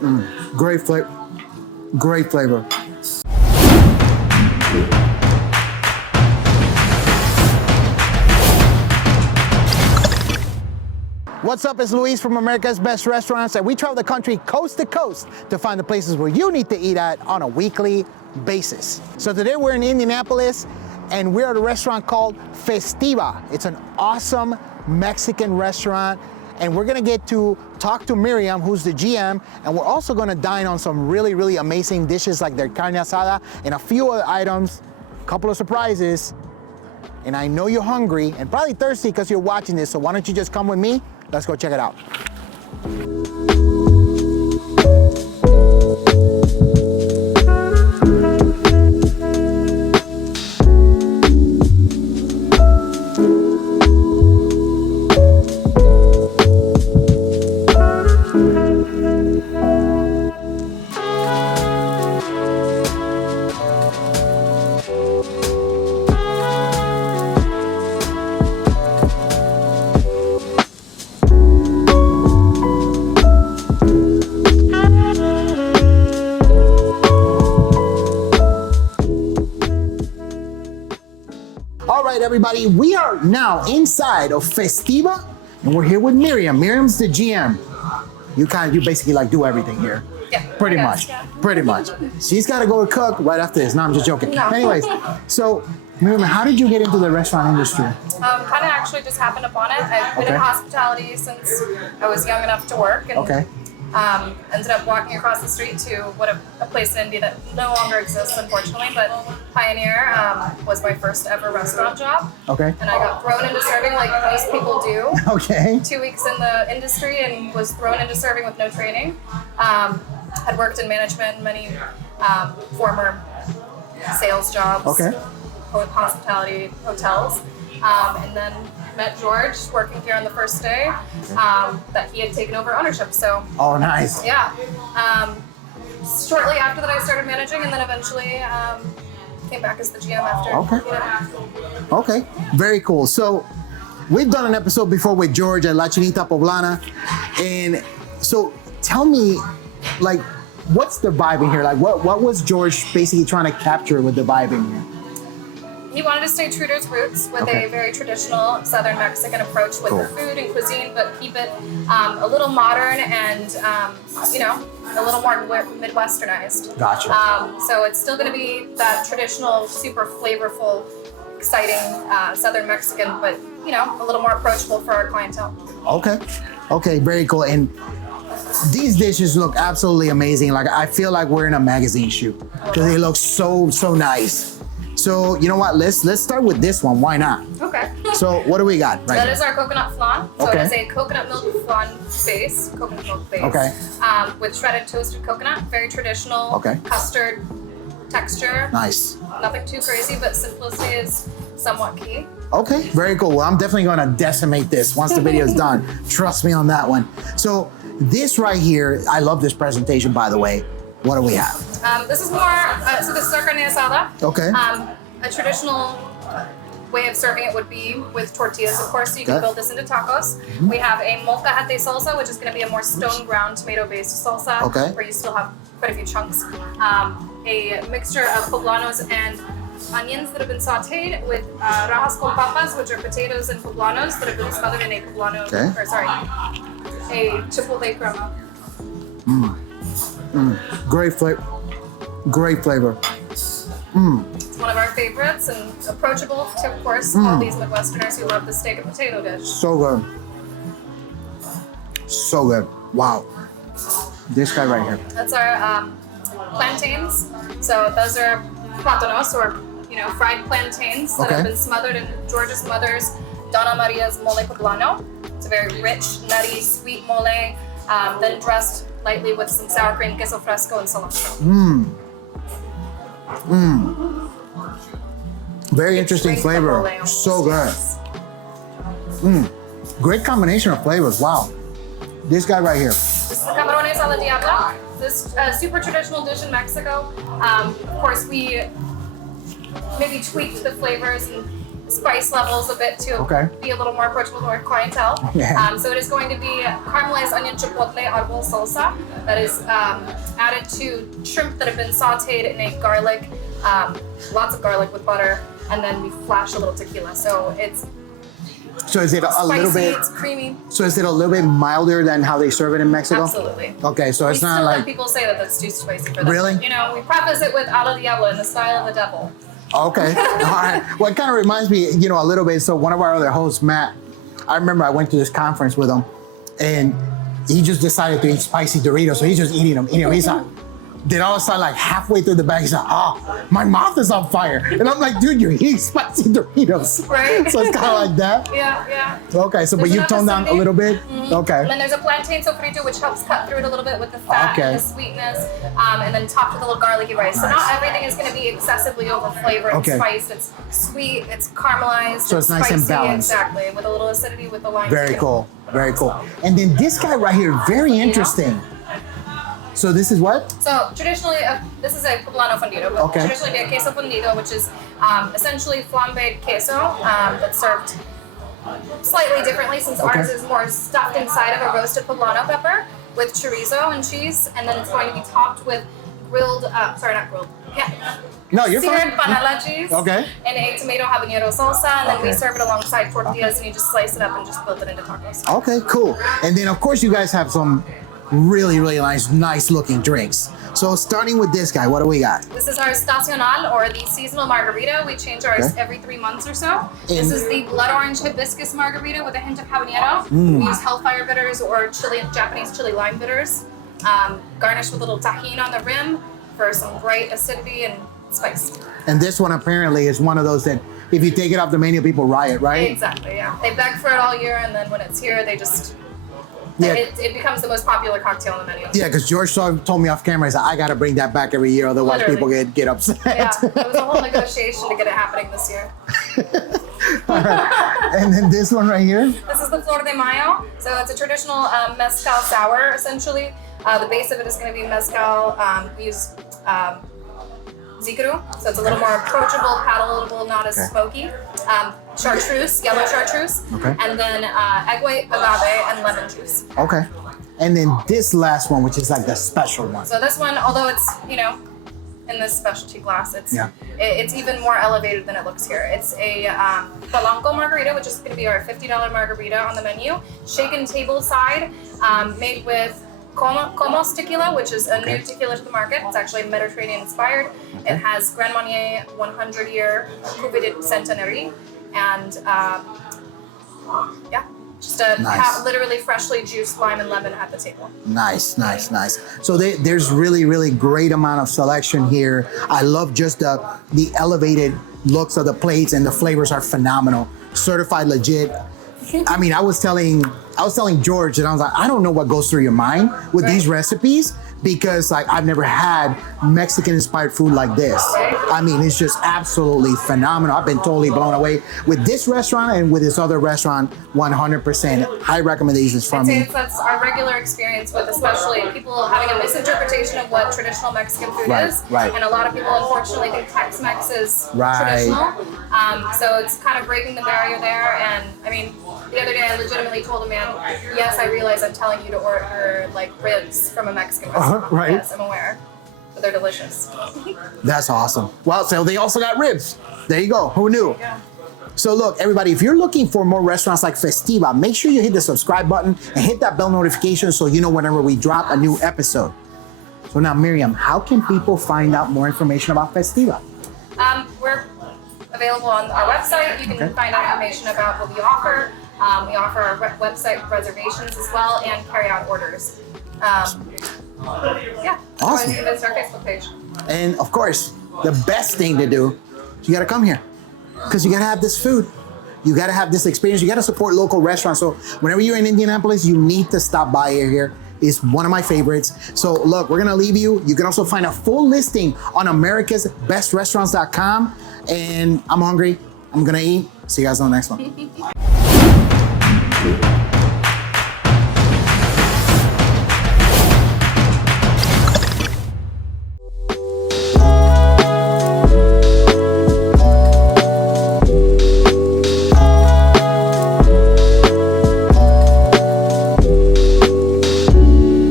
Great flavor. Great flavor. What's up, it's Luis from America's Best Restaurants, and we travel the country coast to coast to find the places where you need to eat at on a weekly basis. So today we're in Indianapolis, and we're at a restaurant called Festiva. It's an awesome Mexican restaurant, and we're gonna get to talk to Miriam, who's the GM, and we're also gonna dine on some really, really amazing dishes like their Carne Asada and a few other items, a couple of surprises. And I know you're hungry and probably thirsty because you're watching this, so why don't you just come with me? Let's go check it out. All right, everybody, we are now inside of Festiva, and we're here with Miriam. Miriam's the GM. You basically like do everything here. Yeah. Pretty much. Yeah. Pretty much. She's got to go to cook right after this. No, I'm just joking. No. Anyways, so Miriam, how did you get into the restaurant industry? Kind of actually just happened upon it. I've been in hospitality since I was young enough to work, and ended up walking across the street to a place in India that no longer exists, unfortunately, but Pioneer was my first ever restaurant job. Okay. And I got thrown into serving like most people do. Okay. 2 weeks in the industry and was thrown into serving with no training. Had worked in management in many former sales jobs, hospitality, hotels, and then met George working here on the first day, that he had taken over ownership. So. Oh, nice. Yeah. Shortly after that, I started managing, and then eventually came back as the GM after. Okay. Okay. Very cool. So we've done an episode before with George at La Chinita Poblana, and so tell me, like, what's the vibe in here? Like, what was George basically trying to capture with the vibe in here? He wanted to stay true to his roots with a very traditional Southern Mexican approach with the food and cuisine, but keep it a little modern and, a little more Midwesternized. Gotcha. So it's still going to be that traditional, super flavorful, exciting Southern Mexican, but, a little more approachable for our clientele. Okay. Okay, very cool. And these dishes look absolutely amazing. Like, I feel like we're in a magazine shoot because they look so nice. So, you know what? Let's start with this one. Why not? Okay. So, what do we got right That here? is our coconut flan. So it is a coconut milk flan base, coconut milk base. Okay. With shredded toasted coconut, very traditional custard texture. Nice. Nothing too crazy, but simplicity is somewhat key. Okay, very cool. Well, I'm definitely going to decimate this once the video is done. Trust me on that one. So, this right here, I love this presentation, by the way. What do we have? This is more, so this is our Carne Asada. Okay. A traditional way of serving it would be with tortillas, of course, so you can build this into tacos. We have a Mocha Salsa, which is going to be a more stone ground tomato-based salsa, where you still have quite a few chunks. A mixture of poblanos and onions that have been sauteed with rajas con papas, which are potatoes and poblanos that have been smothered in a poblano, a chipotle crema. Great flavor. Great flavor. It's one of our favorites and approachable to, of course, all these Midwesterners who love the steak and potato dish. So good. So good. Wow. This guy right here. That's our plantains. So those are Plantains, or fried plantains that have been smothered in George's mother's Donna Maria's mole poblano. It's a very rich, nutty, sweet mole, then dressed lightly with some sour cream, queso fresco, and cilantro. Very interesting flavor. So good. Great combination of flavors. Wow. This guy right here. This is the Camarones a la Diabla. This super traditional dish in Mexico. Of course, we maybe tweaked the flavors and spice levels a bit to be a little more approachable to our clientele. Yeah. So it is going to be caramelized onion chipotle arbol salsa that is added to shrimp that have been sauteed in a garlic, lots of garlic with butter, and then we flash a little tequila. So it's is it a spicy, little bit? It's creamy. So is it a little bit milder than how they serve it in Mexico? Absolutely. Okay, so it's not like people say that that's too spicy for them. Really? You know, we preface it with a la Diabla in the style of the devil. Okay. All right. Well, it kind of reminds me, you know, a little bit. So one of our other hosts, Matt, I remember I went to this conference with him, and he just decided to eat spicy Doritos. So he's just eating them. He's like, then all of a sudden, like halfway through the bag, he's like, "Oh, my mouth is on fire," and I'm like, "Dude, you're eating spicy Doritos." Right. So it's kind of like that. Yeah. Okay. So, but you toned down a little bit. Mm-hmm. Okay. And then there's a plantain sofrito, which helps cut through it a little bit with the fat and the sweetness, and then topped with a little garlicky rice. So not everything is going to be excessively over-flavored and spiced. It's sweet, it's caramelized, so it's nice spicy, and balanced. Exactly, with a little acidity with the lime. Very cool. Very cool. And then this guy right here, very interesting. So this is what? So traditionally, this is a poblano fundido, but traditionally a queso fundido, which is essentially flambéed queso that's served slightly differently, since ours is more stuffed inside of a roasted poblano pepper with chorizo and cheese, and then it's going to be topped with grilled, No, you're seared fine. panela cheese. Okay. And a tomato habanero salsa, and then we serve it alongside tortillas, and you just slice it up and just build it into tacos. Okay, cool. And then of course you guys have some really nice looking drinks. So starting with this guy, what do we got? This is our estacional, or the seasonal margarita. We change ours every 3 months or so. This is the blood orange hibiscus margarita with a hint of habanero. We use hellfire bitters or Japanese chili lime bitters. Garnished with a little tahini on the rim for some bright acidity and spice. And this one apparently is one of those that if you take it off the menu, people riot, right? Exactly, yeah. They beg for it all year, and then when it's here, they just... It becomes the most popular cocktail on the menu. Yeah, because George told me off camera, he said, I got to bring that back every year, otherwise people get upset. Yeah, it was a whole negotiation to get it happening this year. All right. And then this one right here? This is the Flor de Mayo. So it's a traditional mezcal sour, essentially. The base of it is going to be mezcal. We use zikru, so it's a little more approachable, palatable, not as smoky. Chartreuse, yellow chartreuse, and then egg white, agave, and lemon juice. Okay. And then this last one, which is like the special one. So this one, although it's, you know, in this specialty glass, it's even more elevated than it looks here. It's a Falanco Margarita, which is going to be our $50 margarita on the menu. Shaken table side, made with Comos tequila, which is a new tequila to the market. It's actually Mediterranean inspired. It has Grand Marnier 100-year Cuvée de Centenaire, and just a literally freshly juiced lime and lemon at the table. Nice. So there's really great amount of selection here. I love just the elevated looks of the plates, and the flavors are phenomenal. Certified legit. I mean, I was telling George, and I was like, I don't know what goes through your mind with these recipes, because like I've never had Mexican inspired food like this. I mean, it's just absolutely phenomenal. I've been totally blown away with this restaurant and with this other restaurant. 100% high recommendations from me. That's our regular experience with, especially people having a misinterpretation of what traditional Mexican food is. And a lot of people unfortunately think Tex-Mex is traditional. So it's kind of breaking the barrier there. And I mean, the other day I legitimately told a man, yes, I realize I'm telling you to order like ribs from a Mexican restaurant. Yes, I'm aware. But they're delicious. That's awesome. Well, so they also got ribs. There you go. Who knew? So look, everybody, if you're looking for more restaurants like Festiva, make sure you hit the subscribe button and hit that bell notification so you know whenever we drop a new episode. So now, Miriam, how can people find out more information about Festiva? We're available on our website. You can find out information about what we offer. We offer our website reservations as well, and carry out orders. Awesome. You can visit our Facebook page. And of course, the best thing to do, you gotta come here, because you gotta have this food. You gotta have this experience. You gotta support local restaurants. So whenever you're in Indianapolis, you need to stop by here. It's one of my favorites. So look, we're gonna leave you. You can also find a full listing on americasbestrestaurants.com. And I'm hungry. I'm gonna eat. See you guys on the next one.